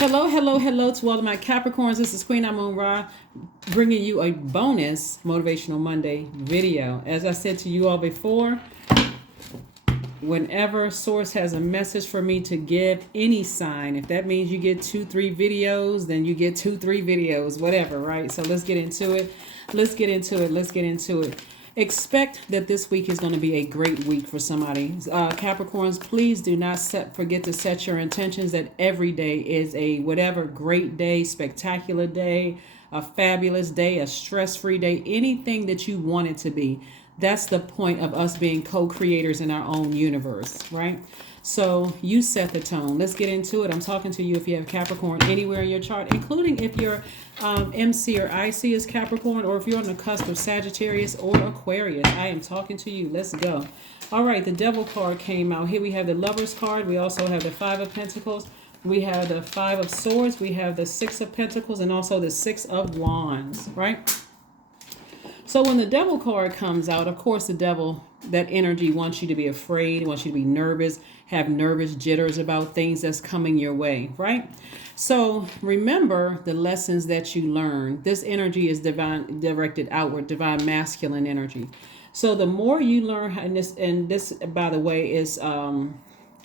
Hello, hello, hello to all of my Capricorns. This is Queen Amun Ra bringing you a bonus Motivational Monday video. As I said to you all before, whenever Source has a message for me to give any sign, if that means you get 2-3 videos, then you get 2-3 videos, whatever, right? So let's get into it. Expect that this week is going to be a great week for somebody. Capricorns, please do not forget to set your intentions that every day is a whatever great day, spectacular day, a fabulous day, a stress-free day, anything that you want it to be. That's the point of us being co-creators in our own universe, right? So you set the tone. Let's get into it. I'm talking to you if you have Capricorn anywhere in your chart, including if your MC or IC is Capricorn, or if you're on the cusp of Sagittarius or Aquarius. I am talking to you. Let's go. All right, the Devil card came out. Here we have the Lovers card. We also have the Five of Pentacles. We have the Five of Swords. We have the Six of Pentacles and also the Six of Wands, right? So when the Devil card comes out, of course, the Devil, that energy wants you to be afraid, wants you to be nervous, have nervous jitters about things that's coming your way, right? So remember the lessons that you learn. This energy is divine, directed outward, divine masculine energy. So the more you learn, and this, by the way, is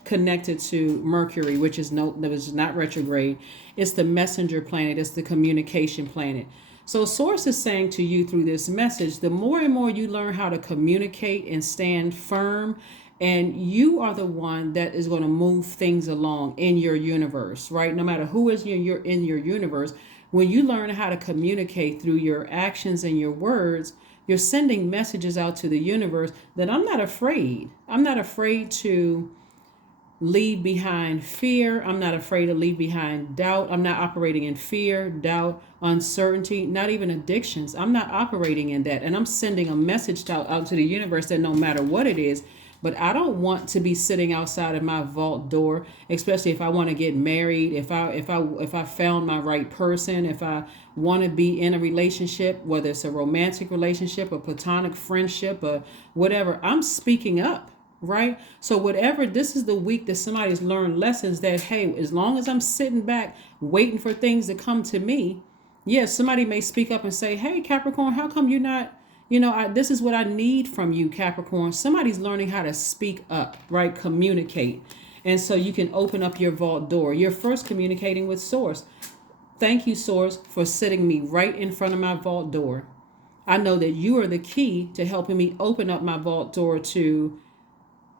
connected to Mercury, which is not retrograde. It's the messenger planet. It's the communication planet. So Source is saying to you through this message, the more and more you learn how to communicate and stand firm, and you are the one that is going to move things along in your universe, right? No matter who is in your universe, when you learn how to communicate through your actions and your words, you're sending messages out to the universe that I'm not afraid. I'm not afraid to leave behind fear. I'm not afraid to leave behind doubt. I'm not operating in fear, doubt, uncertainty, not even addictions. I'm not operating in that. And I'm sending a message out to the universe that no matter what it is, but I don't want to be sitting outside of my vault door, especially if I want to get married, if I found my right person, if I want to be in a relationship, whether it's a romantic relationship, a platonic friendship, or whatever. I'm speaking up. Right? So whatever, this is the week that somebody's learned lessons that, hey, as long as I'm sitting back waiting for things to come to me, yes, somebody may speak up and say, hey, Capricorn, how come you're not, this is what I need from you, Capricorn. Somebody's learning how to speak up, right? Communicate. And so you can open up your vault door. You're first communicating with Source. Thank you, Source, for sitting me right in front of my vault door. I know that you are the key to helping me open up my vault door to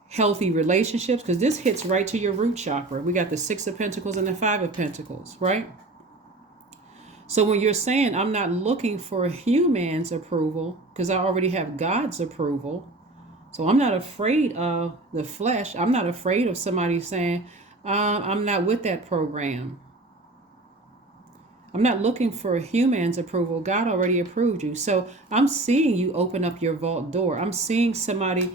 healthy relationships, because this hits right to your root chakra. We got the Six of Pentacles and the Five of Pentacles, right? So when you're saying I'm not looking for human's approval because I already have God's approval, so I'm not afraid of the flesh. I'm not afraid of somebody saying I'm not with that program. I'm not looking for human's approval. God already approved you. So I'm seeing you open up your vault door. I'm seeing somebody,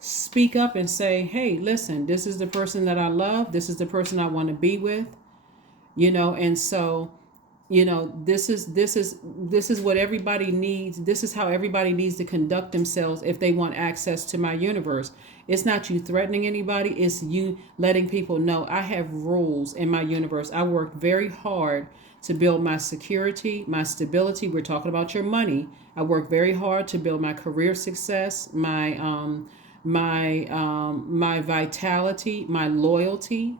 speak up and say, hey, listen, this is the person that I love. This is the person I want to be with, and so, this is what everybody needs. This is how everybody needs to conduct themselves if they want access to my universe. It's not you threatening anybody. It's you letting people know I have rules in my universe. I work very hard to build my security, my stability. We're talking about your money. I work very hard to build my career success, my vitality, my loyalty.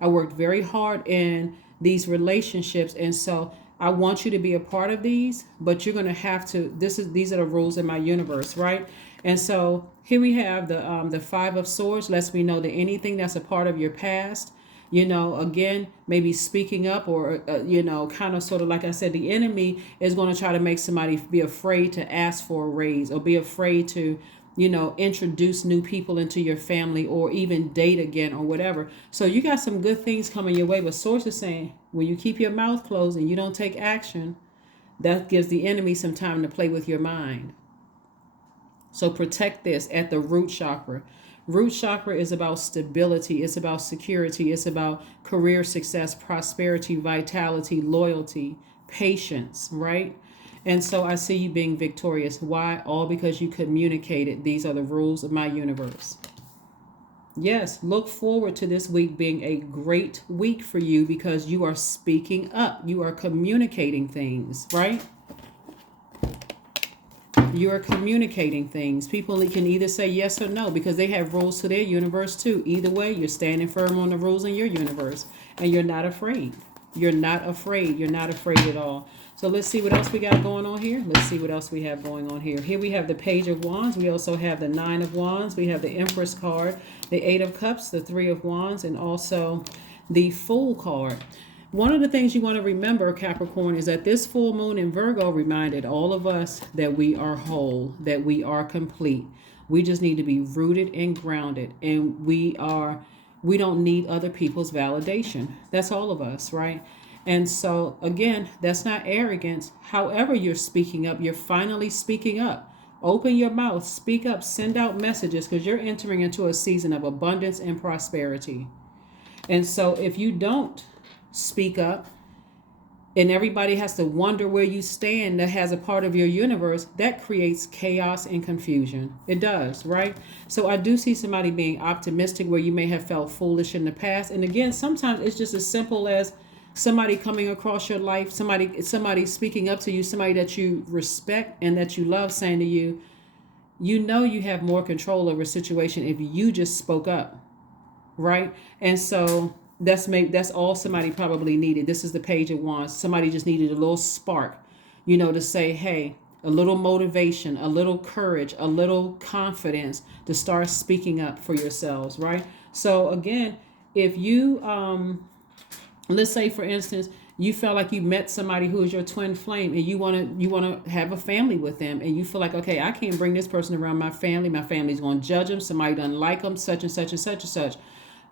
I worked very hard in these relationships, and so I want you to be a part of these, but you're going to have to. These are the rules in my universe, right? And so here we have the Five of Swords. Lets me know that anything that's a part of your past, again, maybe speaking up or, kind of sort of like I said, the enemy is going to try to make somebody be afraid to ask for a raise or be afraid to, introduce new people into your family or even date again or whatever. So you got some good things coming your way. But Source is saying when you keep your mouth closed and you don't take action, that gives the enemy some time to play with your mind. So protect this at the root chakra. Root chakra is about stability. It's about security. It's about career success, prosperity, vitality, loyalty, patience, right? And so I see you being victorious. Why? All because you communicated. These are the rules of my universe. Yes, look forward to this week being a great week for you because you are speaking up. You are communicating things, right? You are communicating things. People can either say yes or no because they have rules to their universe too. Either way, you're standing firm on the rules in your universe and you're not afraid. You're not afraid. You're not afraid at all. So let's see what else we got going on here. Let's see what else we have going on here. Here we have the Page of Wands. We also have the Nine of Wands. We have the Empress card, the Eight of Cups, the Three of Wands, and also the Fool card. One of the things you want to remember, Capricorn, is that this full moon in Virgo reminded all of us that we are whole, that we are complete. We just need to be rooted and grounded, and we don't need other people's validation. That's all of us, right? And so again, that's not arrogance. However, you're speaking up, you're finally speaking up. Open your mouth, speak up, send out messages because you're entering into a season of abundance and prosperity. And so if you don't speak up and everybody has to wonder where you stand that has a part of your universe, that creates chaos and confusion. It does, right? So I do see somebody being optimistic where you may have felt foolish in the past. And again, sometimes it's just as simple as somebody coming across your life, somebody speaking up to you, somebody that you respect and that you love, saying to you, you know you have more control over a situation if you just spoke up, right? And so that's all somebody probably needed. This is the Page of Wands. Somebody just needed a little spark, to say, hey, a little motivation, a little courage, a little confidence to start speaking up for yourselves, right? So again, if you let's say for instance you felt like you met somebody who is your twin flame and you want to have a family with them, and you feel like, okay, I can't bring this person around my family's going to judge them, somebody doesn't like them, such and such and such and such.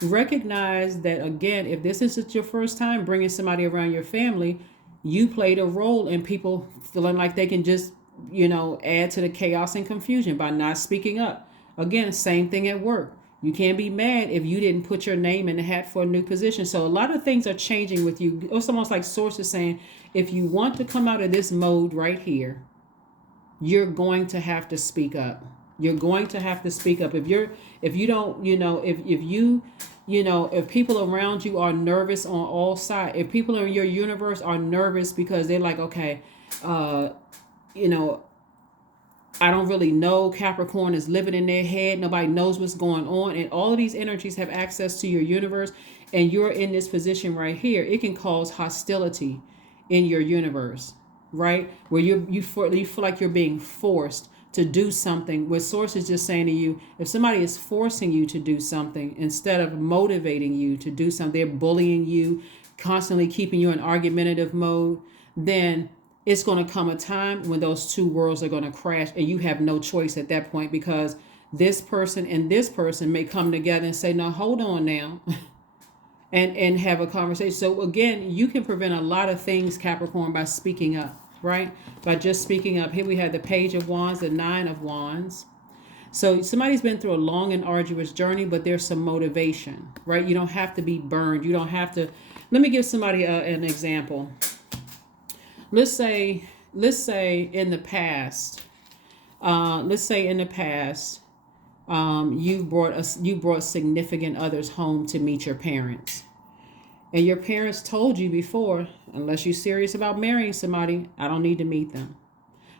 Recognize that again, if this is your first time bringing somebody around your family, you played a role in people feeling like they can just add to the chaos and confusion by not speaking up. Again, same thing at work. You can't be mad if you didn't put your name in the hat for a new position. So a lot of things are changing with you. It's almost like sources saying, if you want to come out of this mode right here, you're going to have to speak up. You're going to have to speak up. If you don't, if people around you are nervous on all sides, if people in your universe are nervous because they're like, okay, I don't really know. Capricorn is living in their head. Nobody knows what's going on. And all of these energies have access to your universe. And you're in this position right here. It can cause hostility in your universe, right? Where you feel like you're being forced to do something, where source is just saying to you, if somebody is forcing you to do something instead of motivating you to do something, they're bullying you, constantly keeping you in argumentative mode, then it's going to come a time when those two worlds are going to crash and you have no choice at that point, because this person and this person may come together and say, no, hold on now, and have a conversation. So again, you can prevent a lot of things, Capricorn, by speaking up, right? By just speaking up. Here we have the Page of Wands, the Nine of Wands. So somebody's been through a long and arduous journey, but there's some motivation, right? You don't have to be burned. You don't have to. Let me give somebody an example. Let's say in the past, you brought significant others home to meet your parents, and your parents told you before, unless you're serious about marrying somebody, I don't need to meet them.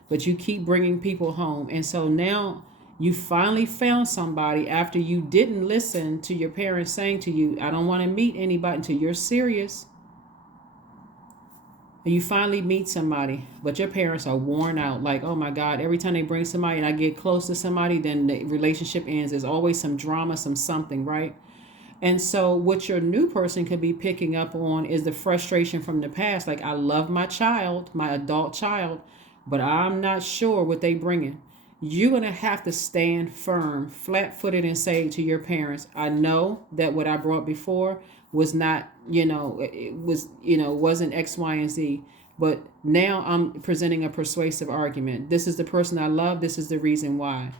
But you keep bringing people home, and so now you finally found somebody after you didn't listen to your parents saying to you, I don't want to meet anybody until you're serious. And you finally meet somebody, but your parents are worn out. Like, oh my God, every time they bring somebody and I get close to somebody, then the relationship ends. There's always some drama, something, right? And so what your new person could be picking up on is the frustration from the past. Like, I love my child, my adult child, but I'm not sure what they bringing. You're going to have to stand firm, flat-footed, and say to your parents, I know that what I brought before was not, wasn't X, Y, and Z. But now I'm presenting a persuasive argument. This is the person I love. This is the reason why.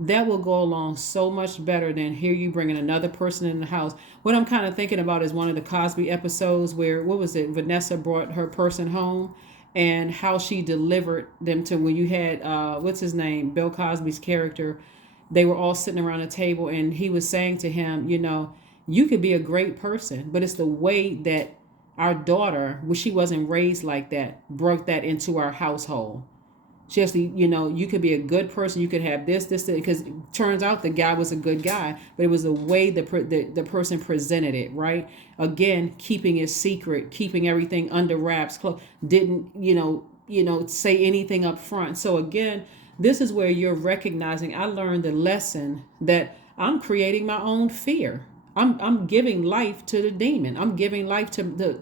That will go along so much better than here you bringing another person in the house. What I'm kind of thinking about is one of the Cosby episodes where, Vanessa brought her person home, and how she delivered them to, when you had, what's his name, Bill Cosby's character, they were all sitting around a table, and he was saying to him, you could be a great person, but it's the way that our daughter, well, she wasn't raised like that, brought that into our household. She actually, you could be a good person. You could have this, because it turns out the guy was a good guy, but it was the way the person presented it, right? Again, keeping it secret, keeping everything under wraps, didn't, say anything up front. So again, this is where you're recognizing, I learned the lesson that I'm creating my own fear. I'm giving life to the demon. I'm giving life to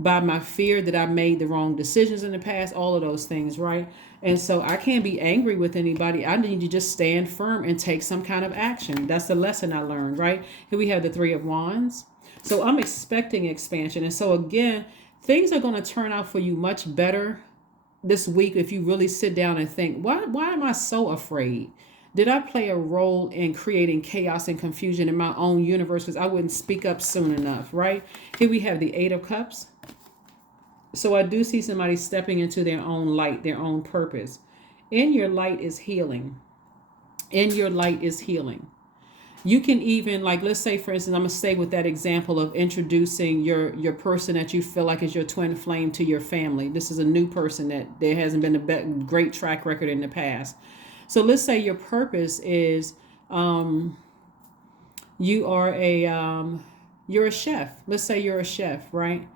by my fear that I made the wrong decisions in the past, all of those things, right? And so I can't be angry with anybody. I need to just stand firm and take some kind of action. That's the lesson I learned, right? Here we have the Three of Wands. So I'm expecting expansion. And so again, things are going to turn out for you much better this week if you really sit down and think, why am I so afraid? Did I play a role in creating chaos and confusion in my own universe because I wouldn't speak up soon enough, right? Here we have the Eight of Cups. So I do see somebody stepping into their own light, their own purpose. In your light is healing. In your light is healing. You can even, like, let's say, for instance, I'm going to stay with that example of introducing your person that you feel like is your twin flame to your family. This is a new person that there hasn't been a great track record in the past. So let's say your purpose is you're a chef. Let's say you're a chef, right?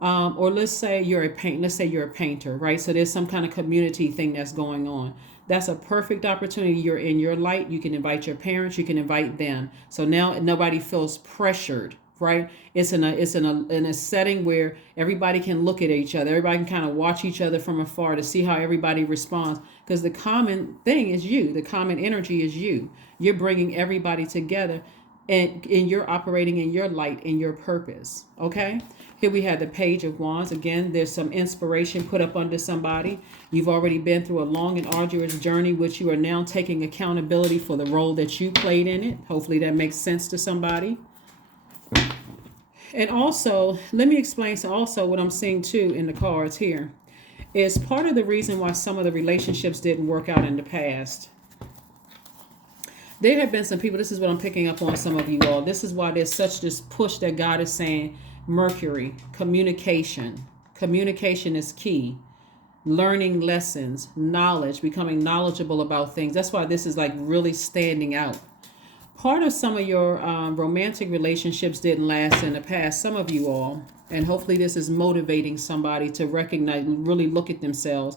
Or let's say you're a painter, right? So there's some kind of community thing that's going on. That's a perfect opportunity. You're in your light. You can invite your parents. You can invite them. So now nobody feels pressured, right? It's in a setting where everybody can look at each other. Everybody can kind of watch each other from afar to see how everybody responds. Because the common thing is you. The common energy is you. You're bringing everybody together, and you're operating in your light, in your purpose. Okay. Here we have the Page of Wands. Again, there's some inspiration put up under somebody. You've already been through a long and arduous journey, which you are now taking accountability for the role that you played in it. Hopefully that makes sense to somebody. And also, let me explain. So also what I'm seeing too in the cards here is part of the reason why some of the relationships didn't work out in the past. There have been some people, this is what I'm picking up on some of you all. This is why there's such this push that God is saying, Mercury, communication. Communication is key. Learning lessons, knowledge, becoming knowledgeable about things. That's why this is like really standing out. Part of some of your romantic relationships didn't last in the past, some of you all, and hopefully this is motivating somebody to recognize, really look at themselves,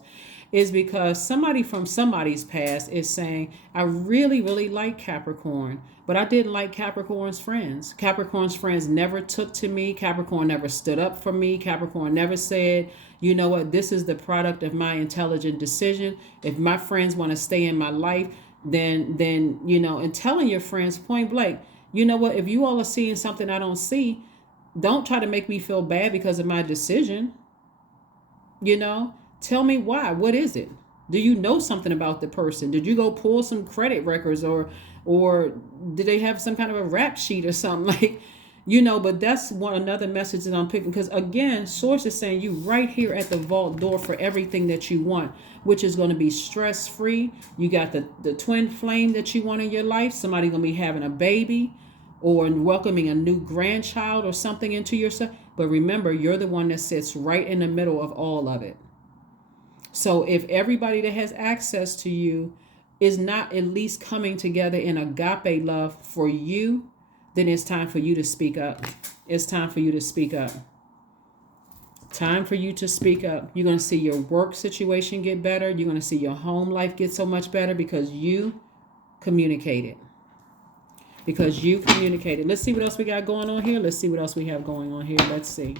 is because somebody from somebody's past is saying, I really, really like Capricorn, but I didn't like Capricorn's friends. Capricorn's friends never took to me. Capricorn never stood up for me. Capricorn never said, you know what, this is the product of my intelligent decision. If my friends want to stay in my life, then and telling your friends point blank, you know what, if you all are seeing something I don't see, don't try to make me feel bad because of my decision. Tell me why. What is it? Do you know something about the person? Did you go pull some credit records or did they have some kind of a rap sheet or something? But that's another message that I'm picking, because again, Source is saying you right here at the vault door for everything that you want, which is going to be stress-free. You got the twin flame that you want in your life. Somebody going to be having a baby or welcoming a new grandchild or something into yourself. But remember, you're the one that sits right in the middle of all of it. So if everybody that has access to you is not at least coming together in agape love for you, then it's time for you to speak up. It's time for you to speak up. Time for you to speak up. You're going to see your work situation get better. You're going to see your home life get so much better because you communicated. Let's see what else we got going on here. Let's see what else we have going on here. Let's see.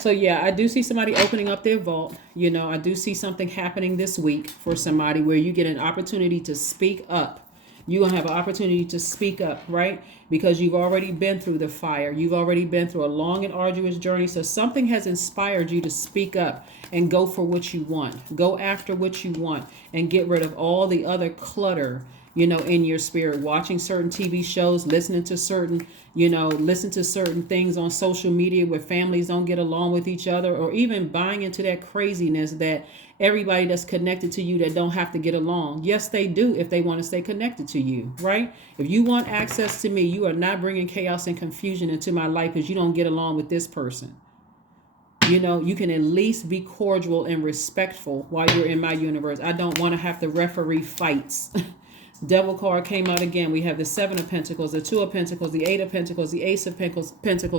So yeah, I do see somebody opening up their vault. I do see something happening this week for somebody where you get an opportunity to speak up. You're going to have an opportunity to speak up, right? Because you've already been through the fire. You've already been through a long and arduous journey. So something has inspired you to speak up and go for what you want. Go after what you want and get rid of all the other clutter in your spirit, watching certain TV shows, listening to certain, listen to certain things on social media where families don't get along with each other, or even buying into that craziness that everybody that's connected to you that don't have to get along. Yes, they do if they want to stay connected to you, right? If you want access to me, you are not bringing chaos and confusion into my life because you don't get along with this person. You can at least be cordial and respectful while you're in my universe. I don't want to have to referee fights. Devil card came out again. We have the Seven of Pentacles, the Two of Pentacles, the Eight of Pentacles, the Ace of Pentacles,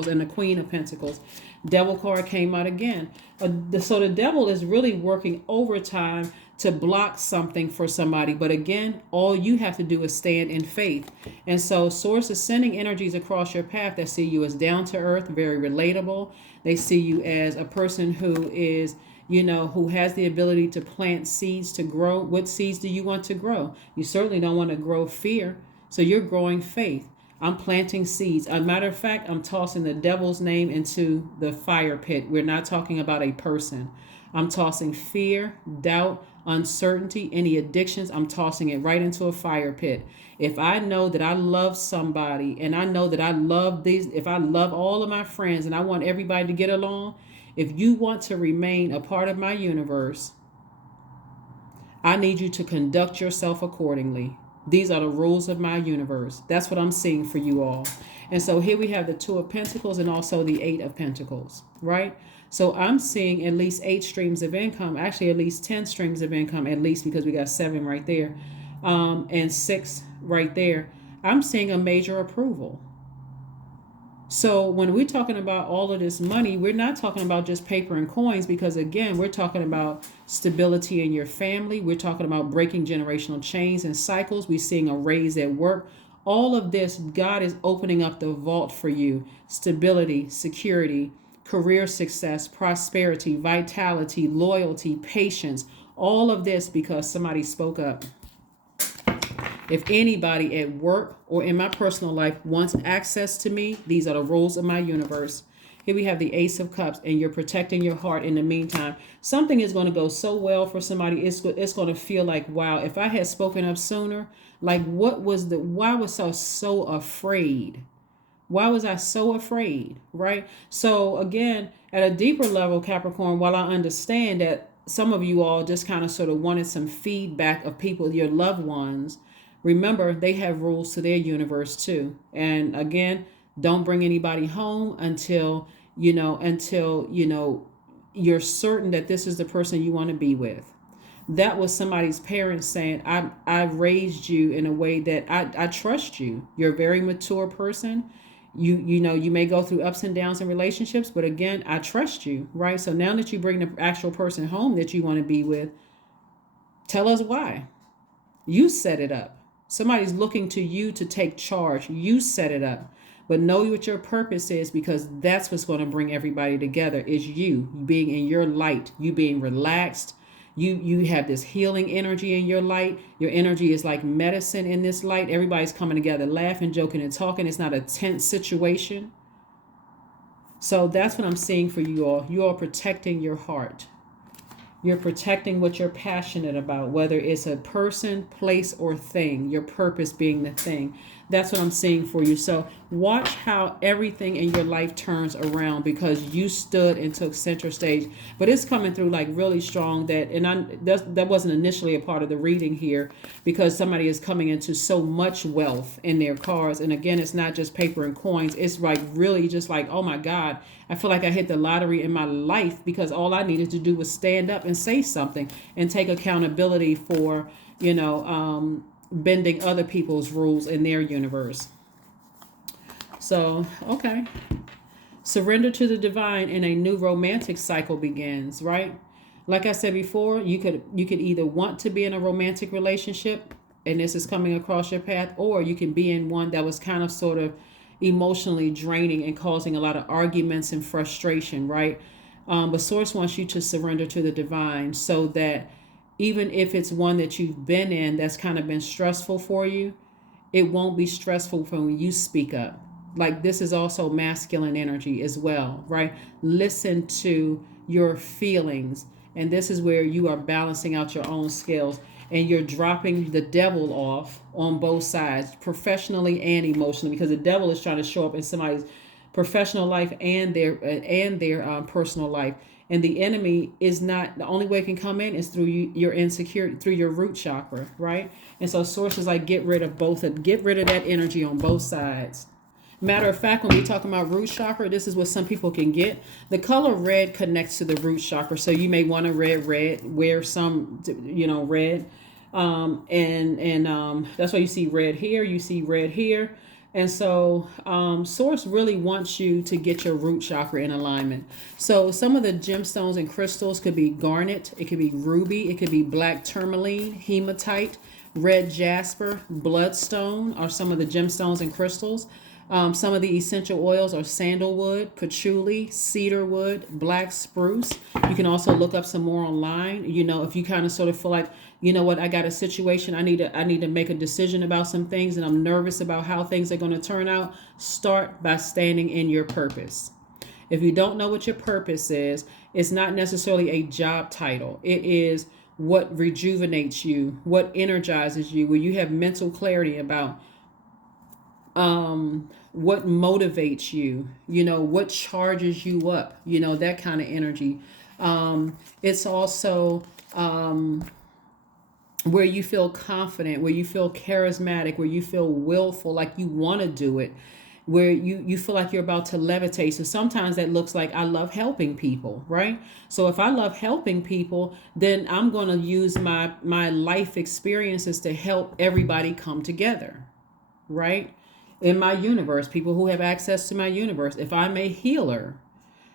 and the Queen of Pentacles. Devil card came out again. So the devil is really working overtime to block something for somebody. But again, all you have to do is stand in faith. And so Source is sending energies across your path that see you as down to earth, very relatable. They see you as a person who is who has the ability to plant seeds to grow. What seeds do you want to grow? You certainly don't want to grow fear. So you're growing faith. I'm planting seeds. As a matter of fact, I'm tossing the devil's name into the fire pit. We're not talking about a person. I'm tossing fear, doubt, uncertainty, any addictions. I'm tossing it right into a fire pit. If I know that I love somebody and I know that I love if I love all of my friends and I want everybody to get along, if you want to remain a part of my universe, I need you to conduct yourself accordingly. These are the rules of my universe. That's what I'm seeing for you all. And so here we have the Two of Pentacles and also the Eight of Pentacles, right? So I'm seeing at least 8 streams of income, actually at least 10 streams of income, at least because we got 7 right there, and 6 right there. I'm seeing a major approval. So when we're talking about all of this money, we're not talking about just paper and coins, because again, we're talking about stability in your family. We're talking about breaking generational chains and cycles. We're seeing a raise at work. All of this, God is opening up the vault for you. Stability, security, career success, prosperity, vitality, loyalty, patience. All of this because somebody spoke up. If anybody at work or in my personal life wants access to me, these are the rules of my universe. Here we have the Ace of Cups, and you're protecting your heart in the meantime. Something is going to go so well for somebody. It's going to feel like, wow, if I had spoken up sooner, like why was I so afraid? Why was I so afraid, right? So again, at a deeper level, Capricorn, while I understand that some of you all just kind of sort of wanted some feedback of people, your loved ones, remember, they have rules to their universe too. And again, don't bring anybody home until you're certain that this is the person you want to be with. That was somebody's parents saying, I raised you in a way that I trust you. You're a very mature person. You may go through ups and downs in relationships, but again, I trust you, right? So now that you bring the actual person home that you want to be with, tell us why. You set it up. Somebody's looking to you to take charge. You set it up. But know what your purpose is, because that's what's going to bring everybody together, is you being in your light, you being relaxed. You have this healing energy in your light. Your energy is like medicine in this light. Everybody's coming together, laughing, joking, and talking. It's not a tense situation. So that's what I'm seeing for you all. You are protecting your heart. You're protecting what you're passionate about, whether it's a person, place, or thing, your purpose being the thing. That's what I'm seeing for you. So watch how everything in your life turns around because you stood and took center stage. But it's coming through like really strong that wasn't initially a part of the reading here, because somebody is coming into so much wealth in their cars. And again, it's not just paper and coins. It's like really just like, oh my God, I feel like I hit the lottery in my life, because all I needed to do was stand up and say something and take accountability for, bending other people's rules in their universe. So, okay. Surrender to the divine and a new romantic cycle begins, right? Like I said before, you could either want to be in a romantic relationship and this is coming across your path, or you can be in one that was kind of sort of emotionally draining and causing a lot of arguments and frustration, right? But Source wants you to surrender to the divine so that even if it's one that you've been in that's kind of been stressful for you, it won't be stressful when you speak up. Like, this is also masculine energy as well, right? Listen to your feelings. And this is where you are balancing out your own scales. and you're dropping the devil off on both sides, professionally and emotionally, because the devil is trying to show up in somebody's professional life and their personal life. And the enemy is not, the only way it can come in is through your insecurity, through your root chakra, right? And so sources like get rid of get rid of that energy on both sides. Matter of fact, when we talk about root chakra, this is what some people can get. The color red connects to the root chakra, so you may want to wear some, red, and that's why you see red here. You see red here. And so, Source really wants you to get your root chakra in alignment. So, some of the gemstones and crystals could be garnet, it could be ruby, it could be black tourmaline, hematite, red jasper, bloodstone are some of the gemstones and crystals. Some of the essential oils are sandalwood, patchouli, cedarwood, black spruce. You can also look up some more online. If you kind of sort of feel like, you know what, I got a situation, I need to make a decision about some things, and I'm nervous about how things are going to turn out. Start by standing in your purpose. If you don't know what your purpose is, it's not necessarily a job title. It is what rejuvenates you, what energizes you, where you have mental clarity about what motivates you, what charges you up, that kind of energy. It's also where you feel confident, where you feel charismatic, where you feel willful, like you want to do it, where you feel like you're about to levitate. So sometimes that looks like I love helping people, right? So if I love helping people, then I'm going to use my life experiences to help everybody come together, right? In my universe, people who have access to my universe. If I'm a healer,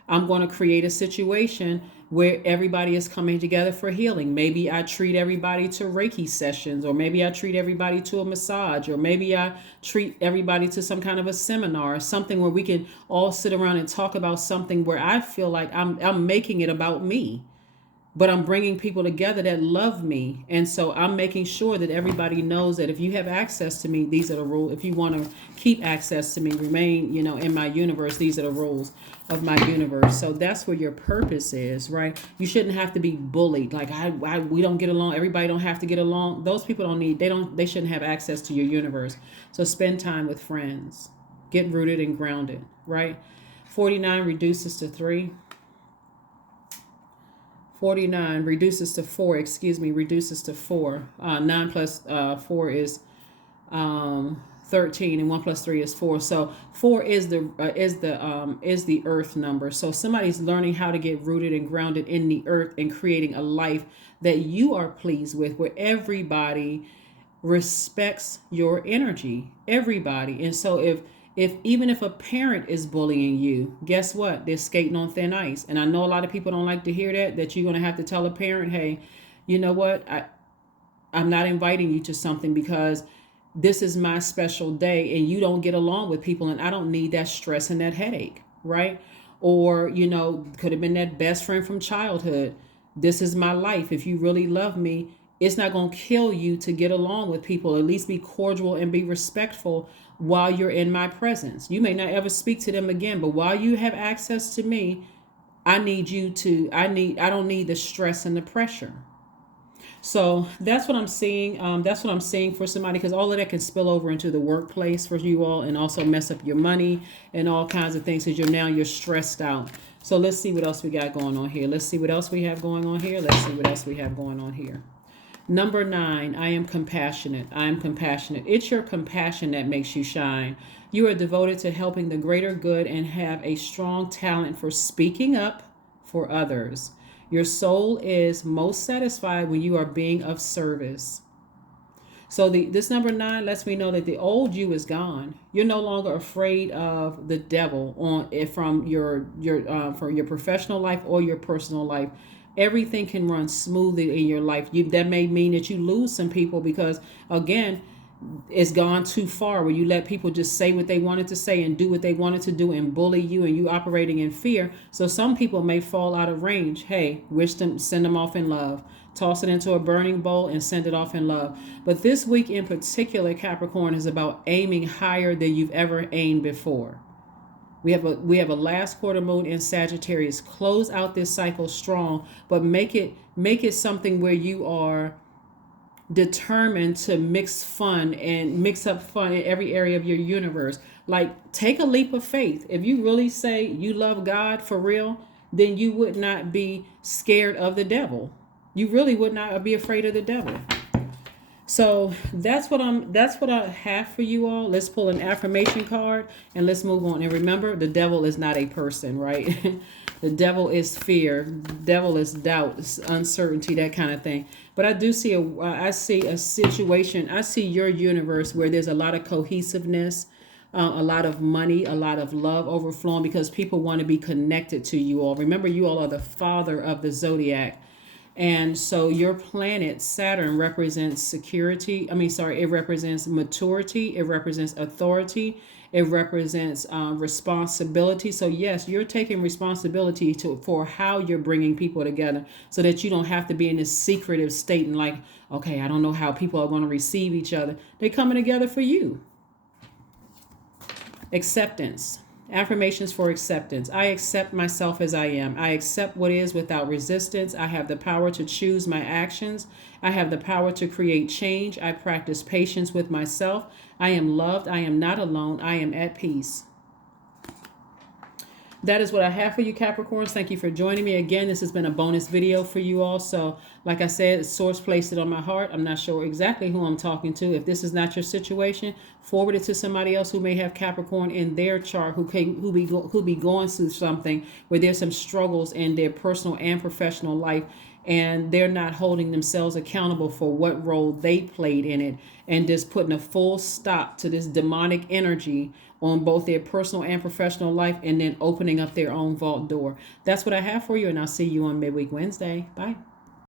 I'm going to create a situation where everybody is coming together for healing. Maybe I treat everybody to Reiki sessions, or maybe I treat everybody to a massage, or maybe I treat everybody to some kind of a seminar, or something where we can all sit around and talk about something where I feel like I'm making it about me. But I'm bringing people together that love me. And so I'm making sure that everybody knows that if you have access to me, these are the rules. If you want to keep access to me, remain, in my universe, these are the rules of my universe. So that's where your purpose is, right? You shouldn't have to be bullied. Like we don't get along. Everybody don't have to get along. Those people they shouldn't have access to your universe. So spend time with friends. Get rooted and grounded, right? 49 reduces to 3. 49 reduces to 4, reduces to 4. 9 plus 4 is 13, and 1 plus 3 is 4. So 4 is the earth number. So somebody's learning how to get rooted and grounded in the earth and creating a life that you are pleased with, where everybody respects your energy. Everybody. And so even if a parent is bullying you, guess what? They're skating on thin ice. And I know a lot of people don't like to hear that you're going to have to tell a parent, hey, you know what? I'm not inviting you to something because this is my special day and you don't get along with people, and I don't need that stress and that headache, right? Or, could have been that best friend from childhood. This is my life. If you really love me, it's not going to kill you to get along with people. At least be cordial and be respectful while you're in my presence. You may not ever speak to them again, but while you have access to me, I don't need the stress and the pressure. So that's what I'm seeing. That's what I'm seeing for somebody, because all of that can spill over into the workplace for you all, and also mess up your money and all kinds of things, because you're stressed out. So let's see what else we got going on here. Let's see what else we have going on here. Let's see what else we have going on here. Number 9, I am compassionate. I am compassionate. It's your compassion that makes you shine. You are devoted to helping the greater good and have a strong talent for speaking up for others. Your soul is most satisfied when you are being of service. So this number 9 lets me know that the old you is gone. You're no longer afraid of the devil from your professional life or your personal life. Everything can run smoothly in your life. That may mean that you lose some people because, again, it's gone too far where you let people just say what they wanted to say and do what they wanted to do and bully you, and you operating in fear. So some people may fall out of range. Hey, send them off in love. Toss it into a burning bowl and send it off in love. But this week in particular, Capricorn, is about aiming higher than you've ever aimed before. We have a last quarter moon in Sagittarius. Close out this cycle strong, but make it something where you are determined to mix up fun in every area of your universe. Like, take a leap of faith. If you really say you love God for real, then you would not be scared of the devil. You really would not be afraid of the devil. So that's what I have for you all. Let's pull an affirmation card and let's move on. And remember, the devil is not a person, right? The devil is fear. The devil is doubt, uncertainty, that kind of thing. But I see a situation. I see your universe where there's a lot of cohesiveness, a lot of money, a lot of love overflowing because people want to be connected to you all. Remember, you all are the father of the zodiac. And so your planet Saturn represents security. It represents maturity. It represents authority. It represents responsibility. So yes, you're taking responsibility for how you're bringing people together, so that you don't have to be in this secretive state and like, okay, I don't know how people are going to receive each other. They're coming together for you. Acceptance. Affirmations for acceptance. I accept myself as I am. I accept what is without resistance. I have the power to choose my actions. I have the power to create change. I practice patience with myself. I am loved. I am not alone. I am at peace. That is what I have for you, Capricorns. Thank you for joining me again. This has been a bonus video for you all. So like I said, Source placed it on my heart. I'm not sure exactly who I'm talking to. If this is not your situation, forward it to somebody else who may have Capricorn in their chart, who be going through something where there's some struggles in their personal and professional life, and they're not holding themselves accountable for what role they played in it, and just putting a full stop to this demonic energy on both their personal and professional life, and then opening up their own vault door. That's what I have for you, and I'll see you on Midweek Wednesday. Bye.